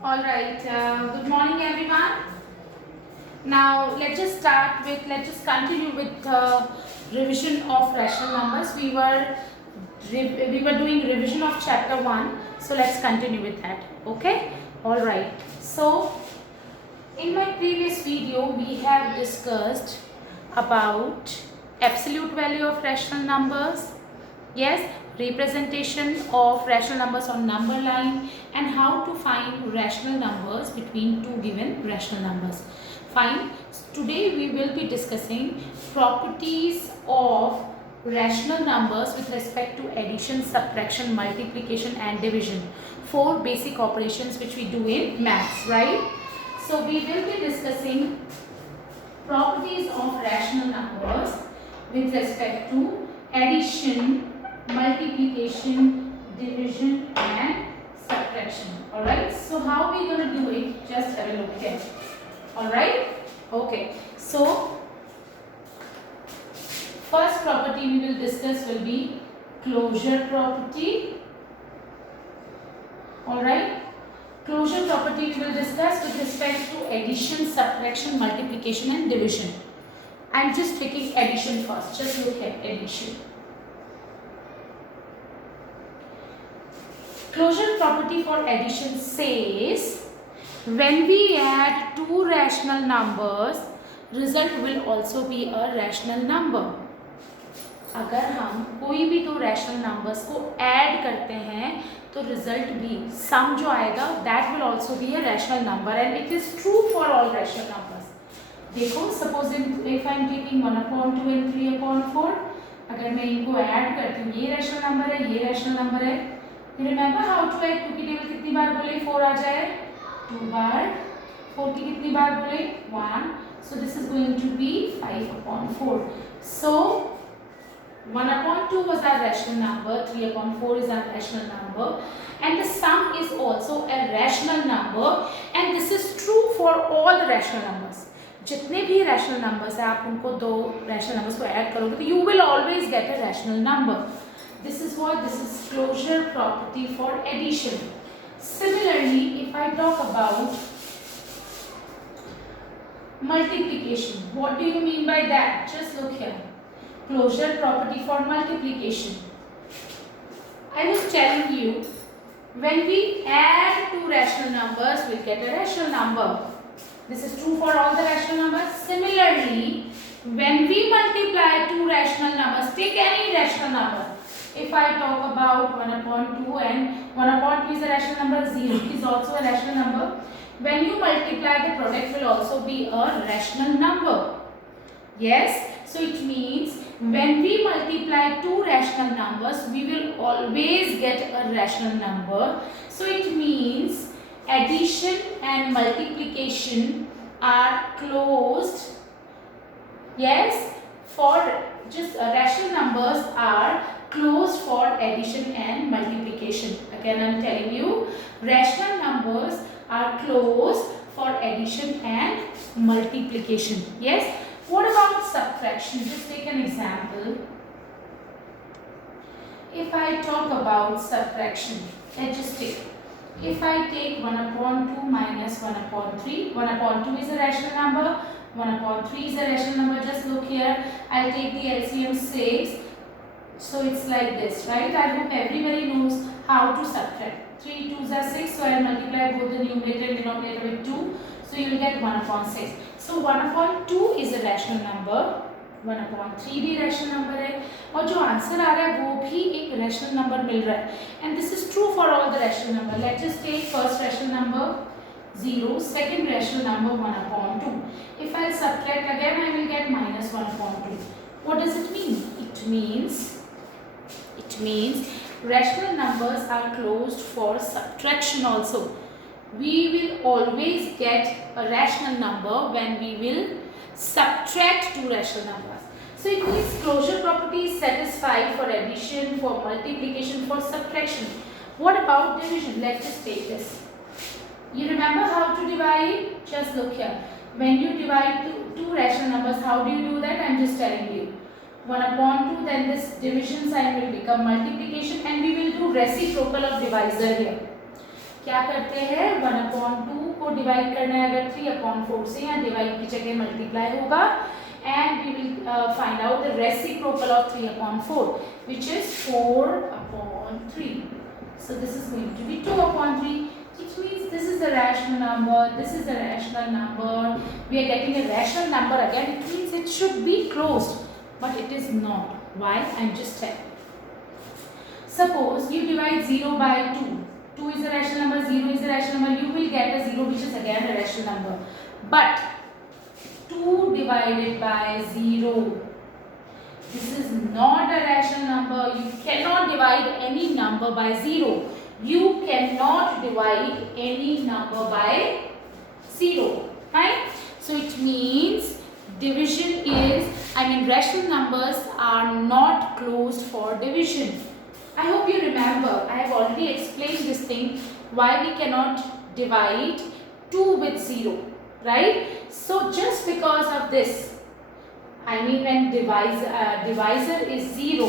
All right. Good morning, everyone. Now let's just continue with revision of rational numbers. We were doing revision of chapter 1, so let's continue with that. Okay. All right. So in my previous video, we have discussed about absolute value of rational numbers. Yes, representation of rational numbers on number line, and how to find rational numbers between two given rational numbers. Fine. Today we will be discussing properties of rational numbers with respect to addition, subtraction, multiplication and division. 4 basic operations which we do in maths, right? So we will be discussing properties of rational numbers with respect to addition, multiplication, division and subtraction. Alright, so how are we going to do it? Just have a look here. Alright, okay. So first property we will discuss will be closure property. Alright, closure property we will discuss with respect to addition, subtraction, multiplication and division. I am just taking addition first. Just look at addition. Closure property for addition says when we add two rational numbers, result will also be a rational number. अगर हम कोई भी दो rational numbers को add करते हैं तो result भी सम जो आएगा that will also be a rational number and it is true for all rational numbers. देखो suppose if I am taking 1/2 and 3/4, अगर मैं इनको ऐड करती हूँ, ये रैशनल नंबर है, ये रैशनल नंबर है. Remember how to add. 2 की टेबल कितनी बार बोले? 4 आ जाए 2 बार. 4 की कितनी बार बोले? 1. So this is going to be 5/4. So 1/2 was our rational number, 3/4 is our rational number, and the sum is also a rational number, and this is true for all the rational numbers. जितने भी rational numbers हैं, आप उनको दो rational numbers को add करोगे तो you will always get a rational number. This is what this is closure property for addition. Similarly, if I talk about multiplication, what do you mean by that? Just look here. Closure property for multiplication. I was telling you, when we add two rational numbers, we get a rational number. This is true for all the rational numbers. Similarly, when we multiply two rational numbers, take any rational number. If I talk about 1/2 and 1/2 is a rational number, 0 is also a rational number. When you multiply, the product will also be a rational number. Yes, so it means when we multiply two rational numbers, we will always get a rational number. So it means addition and multiplication are closed. Yes, for just rational numbers are closed for addition and multiplication. Again, I am telling you, rational numbers are closed for addition and multiplication. Yes. What about subtraction? Just take an example. If I talk about subtraction, let's just take. If I take 1/2 minus 1/3, 1/2 is a rational number, 1/3 is a rational number. Just look here. I'll take the LCM 6. So it's like this, right? I hope everybody knows how to subtract. 3 2s are 6, so I'll multiply both the numerator and denominator with 2. So you will get 1/6. So 1/2 is a rational number, 1/3 भी rational number है, और जो answer आ रहा है वो भी एक rational number मिल रहा है. And this is true for all the rational number. Let's just take first rational number 0, second rational number 1/2. If I subtract again, I will get minus 1/2. What does it mean? It means rational numbers are closed for subtraction also. We will always get a rational number when we will subtract two rational numbers. So it means closure property is satisfied for addition, for multiplication, for subtraction. What about division? Let's just take this. You remember how to divide? Just look here. When you divide two rational numbers, how do you do that? I am just telling you. 1/2, then this division sign will become multiplication, and we will do reciprocal of divisor here. क्या करते हैं? 1/2 divide करना है अगर 3/4 से, या divide की जगह मल्टीप्लाई होगा, and we will find out the reciprocal of 3/4, which is 4/3. So this is going to be 2/3, which means this is the rational number, this is the rational number. We are getting a rational number again. It means it should be closed, but it is not. Why? I'm just telling. Suppose you divide 0 by 2. 2 is a rational number, 0 is a rational number. You will get a 0, which is again a rational number. But 2 divided by 0, this is not a rational number. You cannot divide any number by 0. You cannot divide any number by 0. Right? So it means division is, rational numbers are not closed for division. I hope you remember, I have already explained this thing, why we cannot divide 2 with 0, right? So just because of this, when divisor is 0,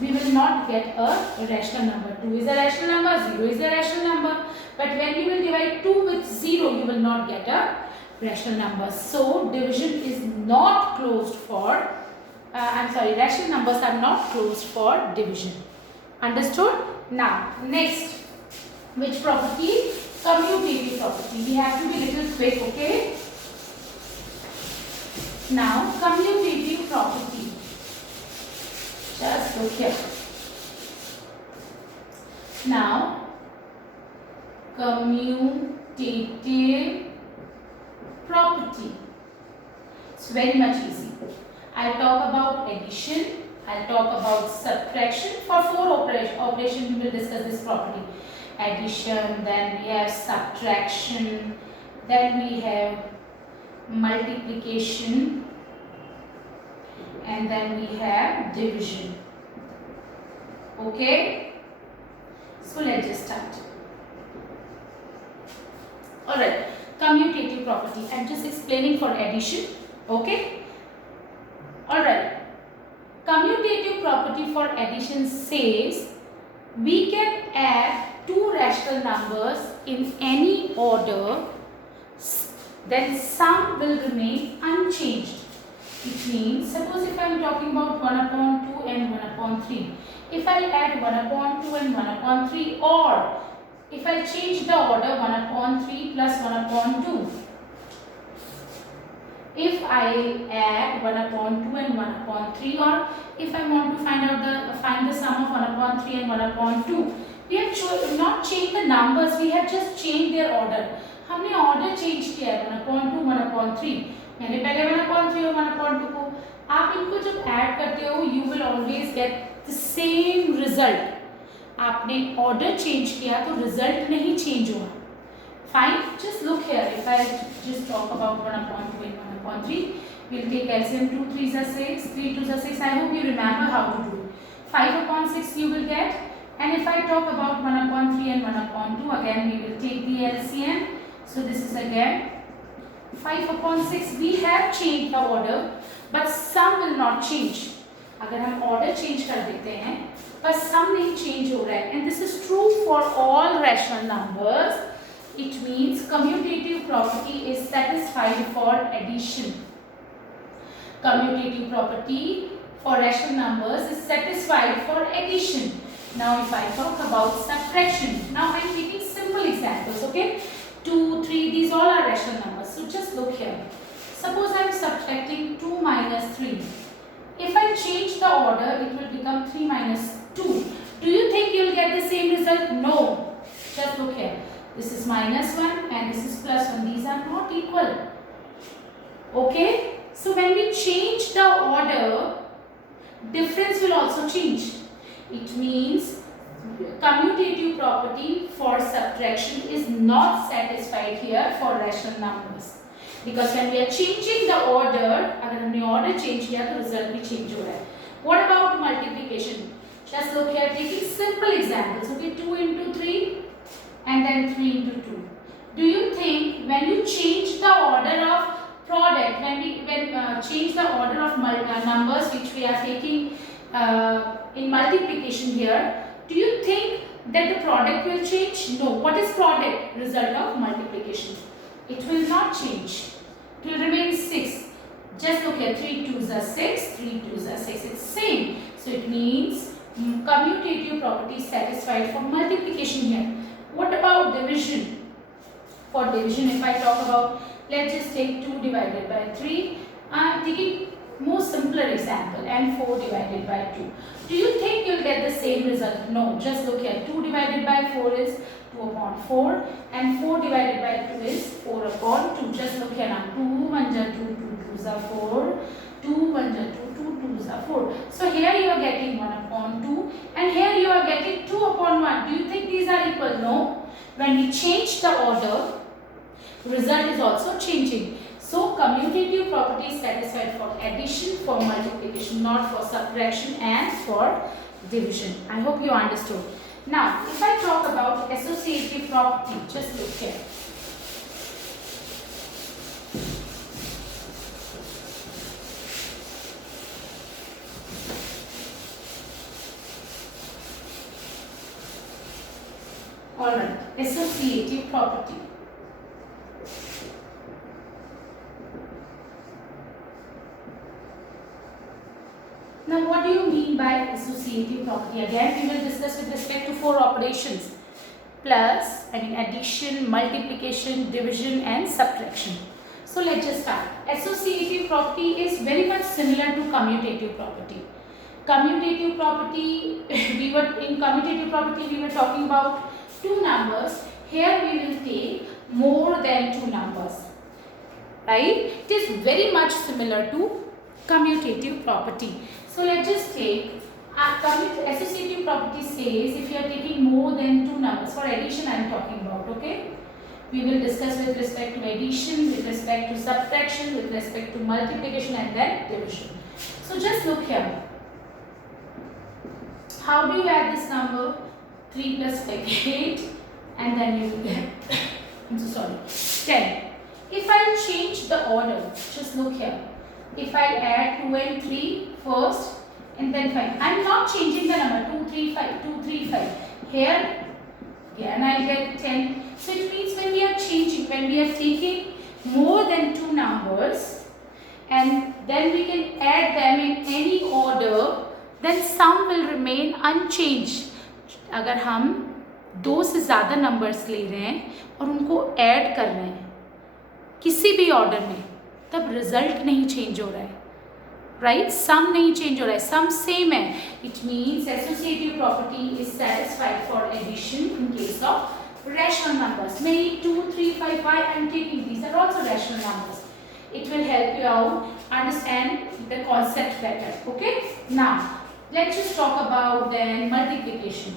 we will not get a rational number. 2 is a rational number, 0 is a rational number. But when you will divide 2 with 0, you will not get a rational number. So division is not closed for, rational numbers are not closed for division. Understood? Now, next, which property? Commutative property. We have to be little quick, okay? Now, commutative property. Just look here. Now, commutative property. It's very much easy. I'll talk about addition. I'll talk about subtraction. For 4 operations, we will discuss this property. Addition, then we have subtraction, then we have multiplication, and then we have division. Okay? So let's just start. Alright, commutative property. I'm just explaining for addition. Okay? Alright. Commutative property for addition says we can add 2 rational numbers in any order, then sum will remain unchanged. It means, suppose if I am talking about 1/2 and 1/3, if I add 1/2 and 1/3, or if I change the order 1/3 plus 1/2, if I add 1/2 and 1/3, or if I want to find the sum of 1/3 and 1/2, we have not changed the numbers, we have just changed their order. हमने order change किया है 1/2 1/3. मैंने पहले 1/3 और 1/2 को, आप इनको जब ऐड करते हो you will always get the same result. आपने order change किया तो result नहीं change हुआ. Fine, just look here. If I just talk about 1/2 and 1/3, we'll take LCM. 2 3s are 6, 3 2s are 6. I hope you remember how to do it. 5/6 you will get. And if I talk about 1/3 and 1/2, again we will take the LCM. So this is again 5/6. We have changed the order, but sum will not change. अगर हम order change कर देते हैं, पर sum नहीं change हो रहा है. And this is true for all rational numbers. It means commutative property is satisfied for addition. Commutative property for rational numbers is satisfied for addition. Now if I talk about subtraction, now I am taking simple examples, okay? 2, 3, these all are rational numbers. So just look here. Suppose I am subtracting 2 minus 3. If I change the order, it will become 3 minus 2. Do you think you will get the same result? No. Just look here. This is minus 1 and this is plus 1. These are not equal. Okay? So when we change the order, difference will also change. It means commutative property for subtraction is not satisfied here for rational numbers. Because when we are changing the order, अगर हमने order change किया तो result भी change हो रहा है. What about multiplication? Just look here, taking simple examples. Okay, 2 into 3 and then 3 into 2. Do you think when you change the order of product, when change the order of numbers which we are taking in multiplication here, do you think that the product will change? No. What is product? Result of multiplication. It will not change. It will remain 6. Just look at 3 2s are 6, 3 2s are 6. It's same. So it means commutative property is satisfied for multiplication here. What about division? For division, if I talk about, let's just take 2 divided by 3. I am taking more simpler example, and 4 divided by 2. Do you think you'll get the same result? No. Just look at 2 divided by 4 is 2 upon 4, and 4 divided by 2 is 4 upon 2. Just look here now. 2 1 are 2, 2 2s are 4. 2 1 are 2, 2 2s are 4. So here you are getting 1 upon 2, and here you are getting 2 upon 1. Do you think these are equal? No. When we change the order, result is also changing. So commutative property is satisfied for addition, for multiplication, not for subtraction and for division. I hope you understood. Now, if I talk about associative property, just look here. Alright, associative property. Now, what do you mean by associative property? Again, we will discuss with respect to 4 operations: plus, addition, multiplication, division and subtraction. So, let's just start. Associative property is very much similar to commutative property. Commutative property, we were talking about 2 numbers. Here we will take more than 2 numbers. Right? It is very much similar to commutative property. So let's just take associative property says if you are taking more than 2 numbers. For addition I am talking about, okay? We will discuss with respect to addition, with respect to subtraction, with respect to multiplication and then division. So just look here. How do you add this number? 3 plus 5, 8, and then you will get, I'm so sorry, 10. If I change the order, just look here. If I add 2 and 3 first and then 5, I am not changing the number 2, 3, 5, 2, 3, 5. Here, again I will get 10. So it means when we are changing, when we are taking more than 2 numbers and then we can add them in any order, then sum will remain unchanged. अगर हम 2 से ज़्यादा numbers ले रहे हैं और उनको add कर रहे हैं किसी भी ऑर्डर में, तब रिजल्ट नहीं चेंज हो रहा है, राइट? सम नहीं चेंज हो रहा है, सम सेम है. It means associative property is satisfied for addition in case of rational numbers. Many 2, 3, 5, 5 I am taking, these are also rational numbers. It will help you out understand the concept better. Okay, now let's just talk about then multiplication.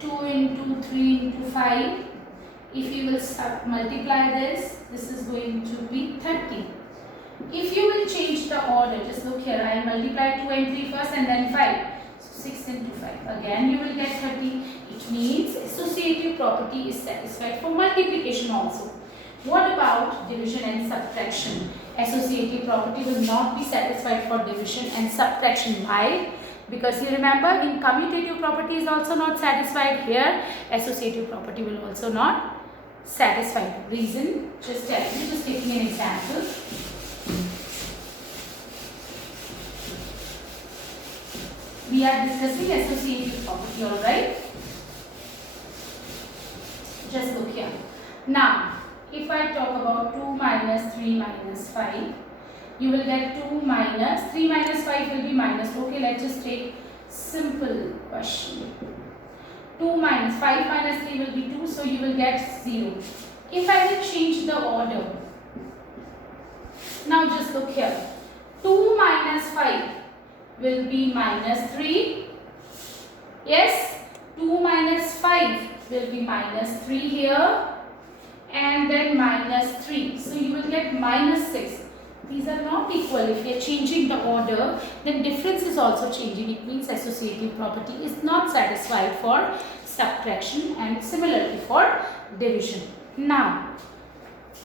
2 into 3 into 5. If you will multiply this, this is going to be 30. If you will change the order, just look here, I multiply 2 and 3 first and then 5. So 6 into 5. Again you will get 30. It means associative property is satisfied for multiplication also. What about division and subtraction? Associative property will not be satisfied for division and subtraction. Why? Because you remember in commutative property is also not satisfied. Here associative property will also not satisfy. Reason, just tell me, just taking an example. We are discussing associative property, alright? Just look here. Now, if I talk about 2 minus 3 minus 5, you will get 2 minus 3 minus 5 will be minus. Okay, let's just take simple question. 2 minus 5 minus 3 will be 2, so you will get 0. If I will change the order, now just look here. 2 minus 5 will be minus 3. Yes, 2 minus 5 will be minus 3 here and then minus 3. So you will get minus 6. These are not equal. If you are changing the order, then difference is also changing. It means associative property is not satisfied for subtraction and similarly for division. Now,